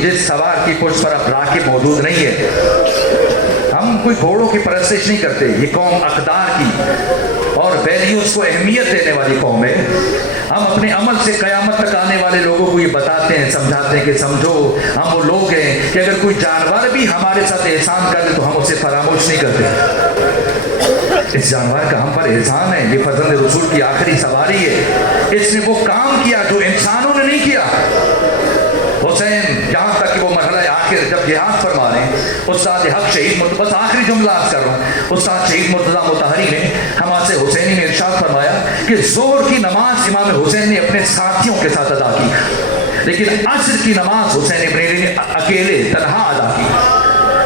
जिस सवार की पुष्ट पर अब राकिब मौजूद नहीं है। हम कोई घोड़ों की परस्तिश नहीं करते, ये कौम अकदार की और वैल्यूज को अहमियत देने वाली कौम है। हम अपने अमल से कयामत तक आने वाले लोगों को ये बताते हैं, समझाते हैं कि समझो हम वो लोग हैं कि अगर कोई जानवर भी हमारे साथ एहसान कर दे तो हम उसे फरामोश नहीं करते। इस जानवर का हम पर एहसान है, ये फर्जंद रसूल की आखिरी सवारी है। इसने वो काम किया जो इंसानों ने नहीं किया। हुसैन यहाँ तक कि वो मरहला आखिर जब जिहाद फरमा रहे हैं, उस्ताद हक शहीद, बस आखिरी जुमला आज कर रहा हूँ, उस्ताद शहीद मुर्तज़ा मुतहरी ने हमासे हुसैनी में इरशाद फरमाया कि जोहर की नमाज इमाम हुसैन ने अपने साथियों के साथ अदा की, लेकिन असर की नमाज हुसैन इब्न अली ने अकेले तन्हा अदा की।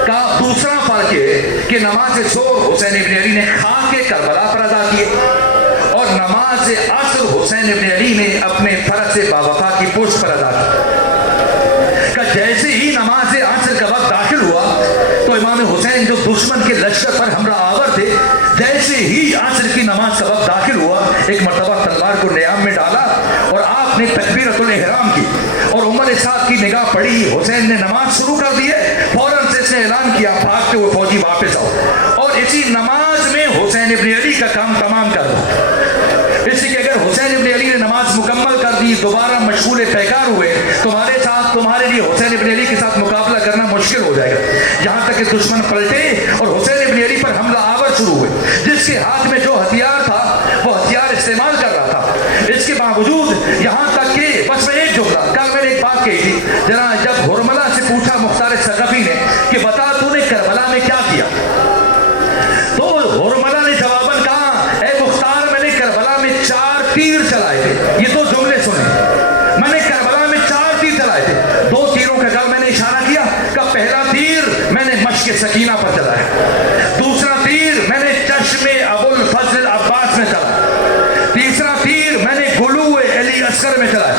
का दूसरा फर्क है कि नमाज जोहर हुसैन इब्न अली ने खाके करबला पर अदा किए और नमाज असर हुसैन इब्न अली ने अपने फर्ज से बावफा की पुष्ट पर अदा की। जैसे ही नमाज असर का वक्त दाखिल हुआ तो इमाम हुसैन जो दुश्मन के लश्कर पर हमरा आवर थे, जैसे ही असर की नमाज का वक्त दाखिल हुआ, एक मर्तबा तलवार को नियाम में डाला और आपने तकबीरतुल इहराम की और उमर साहब की निगाह पड़ी। हुसैन ने नमाज शुरू कर दी है, फौरन से इसने ऐलान किया भागते हुए फौजी वापस आओ, और इसी नमाज में हुसैन इब्न अली का काम तमाम कर दो। इसलिए कि अगर हुसैन इब्न अली ने नमाज मुकम्मल कर दी, दोबारा मशगूल पैकार हुए, तुम्हारे लिए हुसैन इब्न अली के साथ मुकाबला करना मुश्किल हो जाएगा। यहाँ तक कि दुश्मन पलटे और हुसैन इब्न अली पर हमला आवर शुरू हुए। जिसके हाथ में जो हथियार था वो हथियार इस्तेमाल कर रहा था। इसके बावजूद यहाँ तक कि बस मैं एक जुमला, कल मैंने एक बात कही थी, जरा जब हुरमला से पूछा मुख्तार सकफी ने कि बता तूने करबला में क्या किया, तो हुरमला ने जवाबन कहा, ए मुख्तार मैंने करबला में 4 तीर चलाए थे। ये 2 जुमले सुने, मैंने करबला में 4 तीर चलाए थे। 2 तीरों का कल मैंने इशारा किया का पहला तीर मैंने मश्क सकीना पर चलाया, दूसरा तीर मैंने चश्मे अबुल फजल अब्बास में चलाया, तीसरा तीर मैंने गुलू अली अस्कर में चलाया।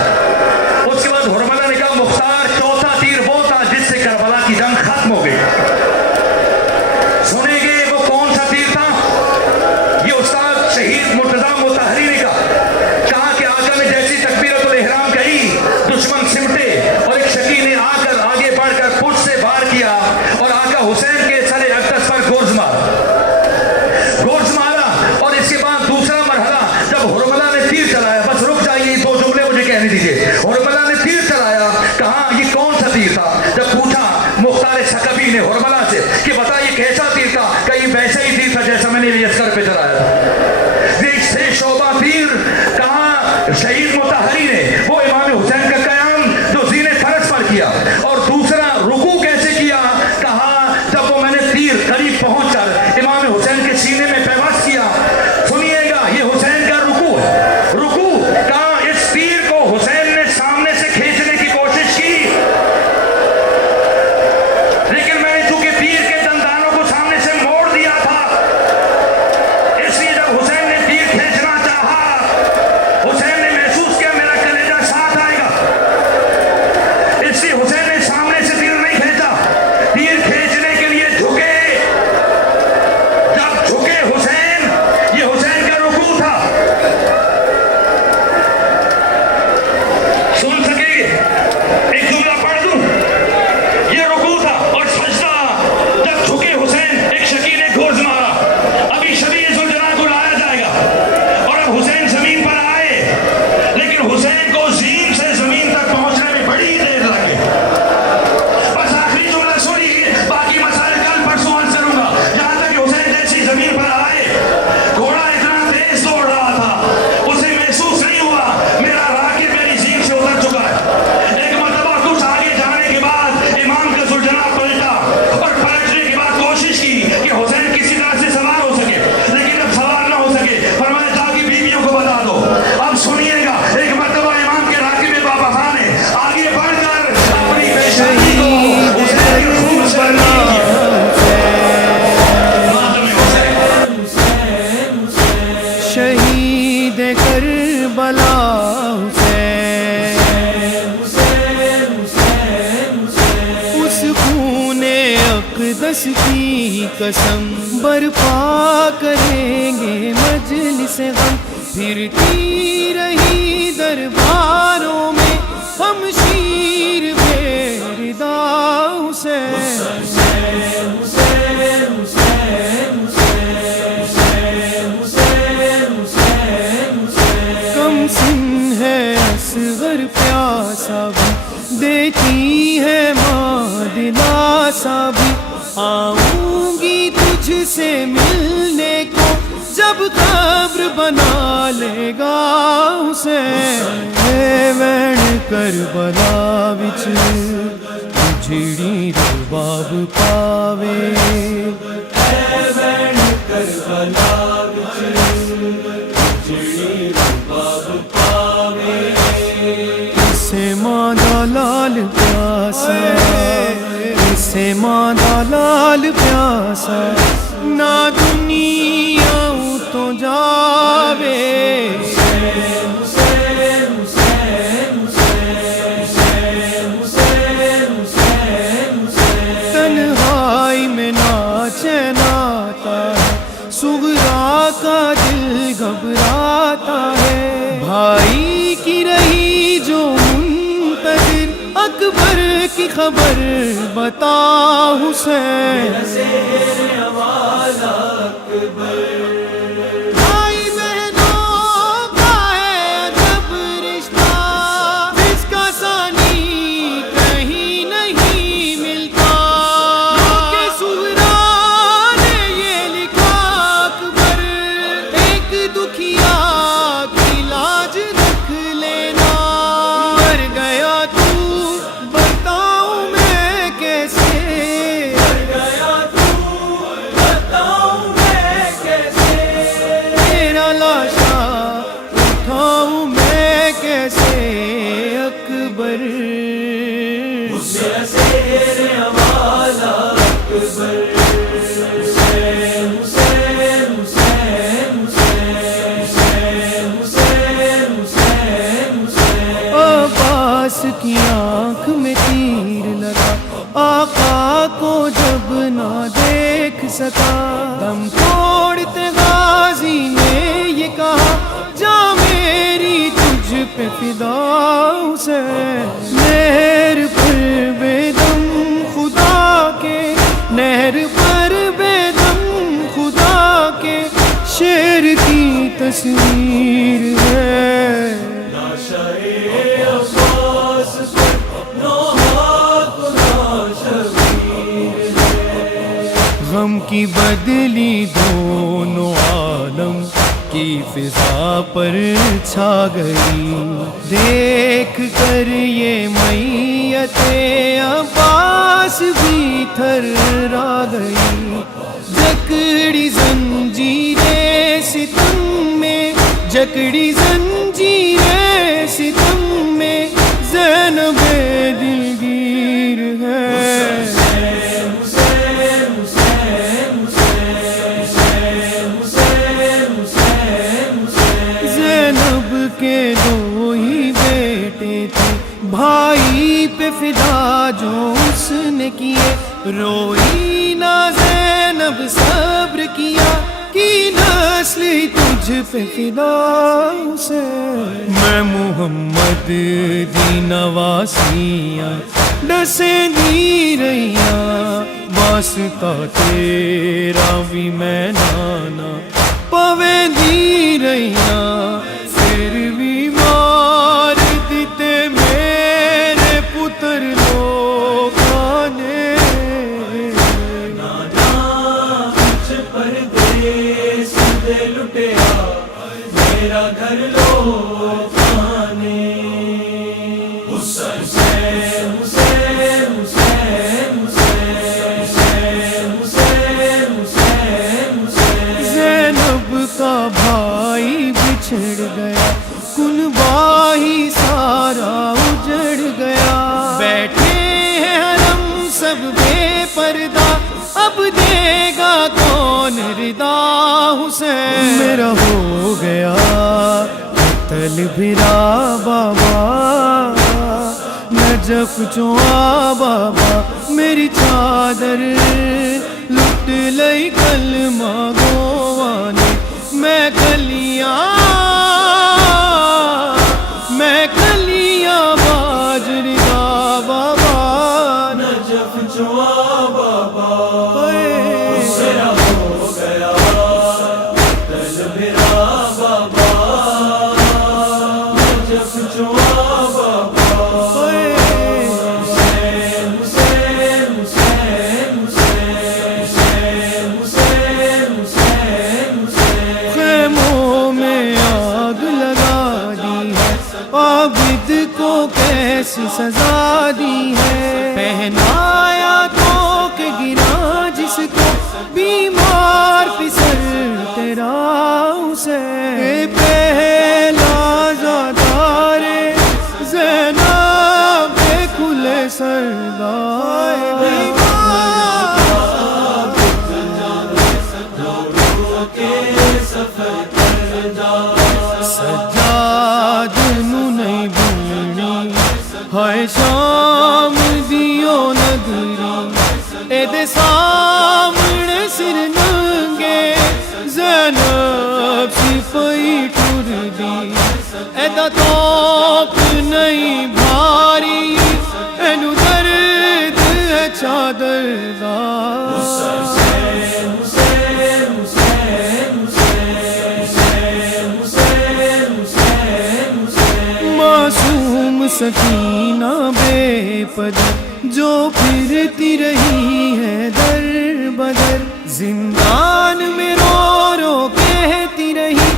उसके बाद हुरमला ने कहा मुख्तार चौथा तीर वो था जिससे करबला की जंग खत्म हो गई। सुनेंगे वो कौन सा तीर था? ये उस्ताद शहीद मुर्तज़ा मुतहरी ने कहा कि आका ने जैसी तकबीरतुल इहराम कही, दुश्मन सिमटे और एक शकी ने आकर आगे बढ़कर पुष्ट से वार किया और आका हुसैन के सरे अक्तस पर गोर्ज मारा। और इसके बाद दूसरा मरहला जब हुरमला ने तीर चलाया, बस रुक जाइए, 2 जुमले मुझे कहने दीजिए। हुरमला ने तीर चलाया, कहा ये कौन सा तीर था? जब पूछा मुख्तार सकफी ने हुरमला से कि बता ये कैसा तीर था, कहीं वैसा ही तीर था जैसा मैंने अस्कर पे चलाया था। ये शोभा तीर कहा शहीद मुतहरी ने वो इमाम हुसैन का कयाम जो ज़ीने फरस पर किया। और दूसरा रुकू कैसे किया? कहा जब वो मैंने तीर करीब पहुंचकर इमाम हुसैन के सीने में पेवस्त किया। सुनिएगा ये हुसैन का रुकू है। रुकू कहा इस तीर को हुसैन ने सामने से खींचने की कोशिश की, लेकिन मैंने चूंकि तीर के दंदानों को सामने से मोड़ दिया था, इसलिए जब हुसैन ने तीर खींचना चाहा, हुसैन ने महसूस किया मेरा कलेजा साथ आएगा, इसलिए हुसैन ने सामने से तीर नहीं खींचा, तीर खींचने के लिए झुके। जब झुके हुसैन, ये हुसैन का रुकू था। सुन सकेंगे? एक जुमला पढ़ दूं, ये रुकू था और सजदा। जब झुके हुसैन, एक शकी ने गोर्ज मारा। अभी शबीह जुलजलाल को लाया जाएगा और अब हुसैन जमीन पर आए, लेकिन हुसैन को जीन से जमीन तक पहुंचने में बड़ी देर लगी। बस आखिरी जुमला सुनिए, बाकी मसाले कल परसों अर्ज करूंगा। यहां तक हुसैन जैसी जमीन पर आए, घोड़ा इतना तेज दौड़ रहा था, उसे महसूस नहीं हुआ मेरा राकिब मेरी जीन से उतर चुका है। एक मरतबा कुछ आगे जाने के बाद इमाम का जुलजलाल पलटा और पलटने के बाद कोशिश की कि हुसैन किसी तरह से सवार हो सके, लेकिन अब सवार ना हो सके। फरमाया जाके बीवियों को बता दो। अब सुनिएगा, एक मरतबा इमाम के राकिब बाबा ने आगे बढ़कर अपनी पेशानी को हुसैन के खून से रंगीन किया। शहीद करबला उस खूने अक़दस की कसम, बर्पा करेंगे मजलिस गम, फिरती रही दरबारों में हम शीर बेरिदा کم سن ہے اصغر پیاسا بھی دیتی ہے ماں دلاسا بھی آؤں گی تجھ سے ملنے کو جب قبر بنا لے گا حسین وین کربلا وچ جڑی رباب پاوے وین کربلا وچ جڑی رباب پاوے اسے ماں دا لال پیاسا اسے ماں دا لال پیاسا نہ دنیا تو جاوے تنہائی میں ناچے ناتا ہے صغرا کا دل گھبراتا ہے بھائی کی رہی جو منتظر اکبر کی خبر بتا حسین بھائی بہنوں کا ہے عجب رشتہ جس کا ثانی کہیں نہیں ملتا کہ صغرا نے یہ لکھا اکبر ایک دکھیا کی لاج رکھ لینا مر گیا تو بتاؤں میں کیسے مر گیا تو بتاؤں میں کیسے تیرا لاشا اٹھاؤں میں کیسے اکبر میرا شیر حوالہ اکبر حسین حسین حسین حسین حسین حسین عباس کی آنکھ میں تیر لگا آقا کو جب نہ دیکھ سکا دم توڑتے غازی نے یہ کہا جا میری تجھ پہ فدا حسین نہر پر بے دم خدا کے نہر پر بے دم خدا کے شیر کی تصویر ہے غم کی بدلی دونوں عالم کی فضا پر چھا گئی دیکھ کر یہ میت عباس بھی تھرا گئی جکڑی زنجیریں ستم میں جکڑی زنجیریں ستم میں زینب دلگیر ہے کے دو ہی بیٹے تھے بھائی پہ فدا جو اس نے کیے روئی نہ زینب صبر کیا کی نسل تجھ پہ فدا حسین میں محمد دی نواسیاں ڈسے دی رہیاں واسطہ تیرا بھی میں نانا پوے دی رہیاں پھر بھی مار دیتے میرے پتر لوگوں نے نانا کچھ پردیس دے لٹیا میرا گھر لوگوں نے حسین حسین حسین حسین حسین حسین زینب کا بھائی بچھڑ گیا کنبا ہی سارا اجڑ گیا بیٹھے ہیں حرم سب بے پردہ اب دے گا کون ردا حسین میرا ہو گیا قتل بھرا بابا نجف چوا بابا میری چادر لٹ لئی کلمہ گوانے میں کلیاں باجری دا بابا نجف چوا ایسی سزا دی ہے، پہنایا تو کہ گرا جس کو بیمار پسر تیرا حسین، پہلا زادار زینب کھلے سردار سجاد نو نہیں بھولنی ہائے شام دیو نگری، اے دے سامنے سر ننگے زینب سپاہی ٹر دی، اے دا توپ نہیں بھاری اینو درد ہے چادر دا، معصوم سکینہ بے پدر جو پھرتی رہی ہے در بدر، زندان میں رو رو کہتی رہی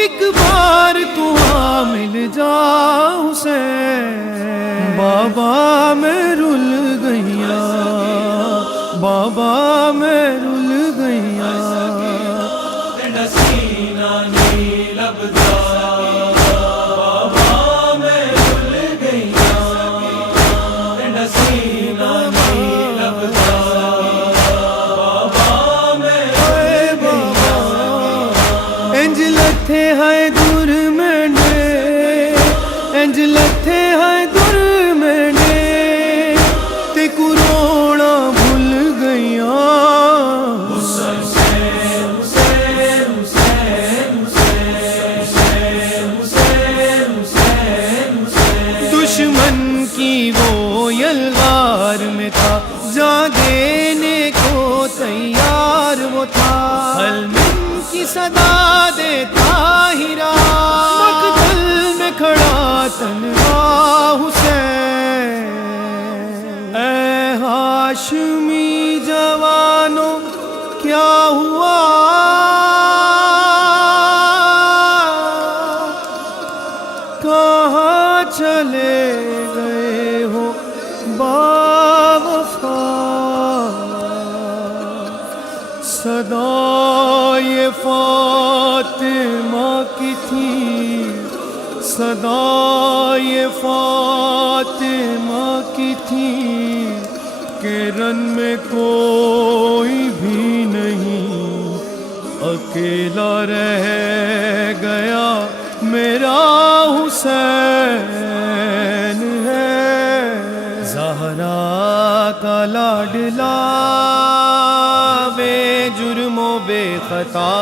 ایک بار تو آ مل جا حسین، بابا میں رل گیا، بابا میں رل گیا، انج لتھے ہے دور میں انج لتھے ہے دور میں تے کروڑا بھول گیا، دشمن کی وہ یلغار میں تھا، جان دینے کو تیار وہ تھا، حلمن کی صدا دیتا ہیرا، مقتل میں کھڑا تنہا حسین، اے ہاشمی جوانوں کیا ہوا، کہاں چلے گئے ہو باوفا، صدا یہ فاطمہ کی تھی، صدا یہ فاطمہ کی تھی کہ رن میں کوئی بھی نہیں، اکیلا رہ گیا میرا حسین ہے، زہرا کا لاڈلا بے جرم و بے خطا